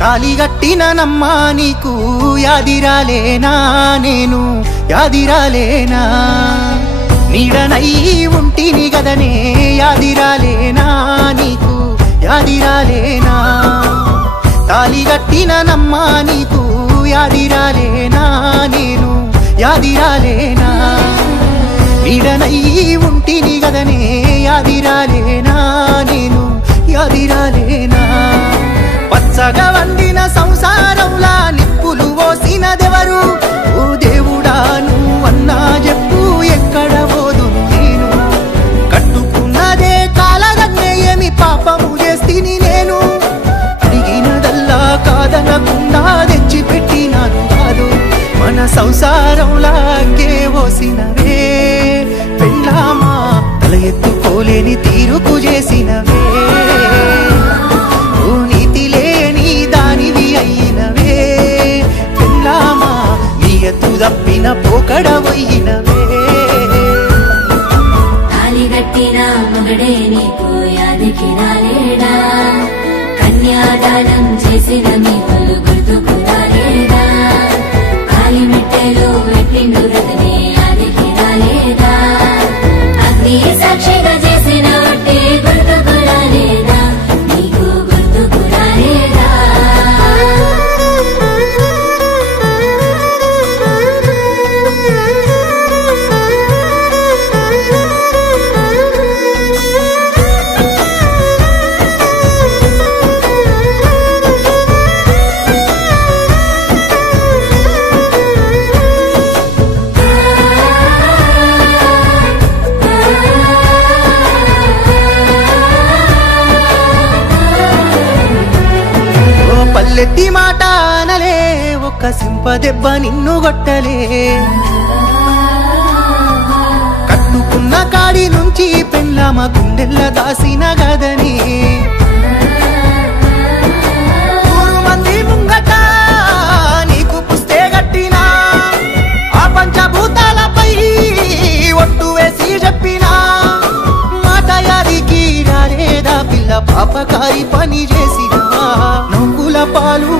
తాలిగట్టిననమ్మా నీకు యాదిరాలేనా నేను యాదిరాలేనా నీడనై ఉంటిని గదనే యాదిరాలేనా నీకు యాదిరాలేనా తాలిగట్టిననమ్మా నీకు యాదిరాలేనా నేను యాదిరాలేనా నీడనై ఉంటిని గదనే యాదిరాలేనా నేను యాదిరాలేనా పచ్చగా వండిన సంసారంలా నిప్పులు పోసినదెవరు ఓ దేవుడా నువ్వన్నా చెప్పు ఎక్కడ పోదు నేను కట్టుకున్నదే కాలగన్నే ఏమి పాపము చేస్తిని నేను అడిగినదల్లా కాదనకుండా తెచ్చి పెట్టినాను కాదు మన సంసారంలాగే పోసినవే పెళ్ళామా తల ఎత్తుకోలేని తీరుకు చేసినవే తప్పిన పోకడవయ్యినవే తాలిగట్టిన మగడే నీకు యాదికి రాలేడా కన్యాదానం చేసిన మీకులు గుర్తుకు రాలేదా కాలిమెట్టెలు వెట్టిండు రతనే యాదికి రాలేదా అగ్ని సాక్షిగా చేసిన ఒట్టే గుర్తుకు రాలేదా నీకు గుర్తుకు రాలేదా పల్లెత్తి మాట అనలే ఒక్క సింపదెబ్బ నిన్ను గొట్టలే కట్టుకున్న కాడి నుంచి పెళ్ళామ గుండెల్ల దాసిన గదని 100 మంది ముంగట నీకు పుస్తే గట్టినా ఆ పంచభూతాలపై ఒట్టు వేసి చెప్పినా మాట యాదికి రాలేదా పిల్ల పాపకారి పని చేసినా నవ్వుల పాలు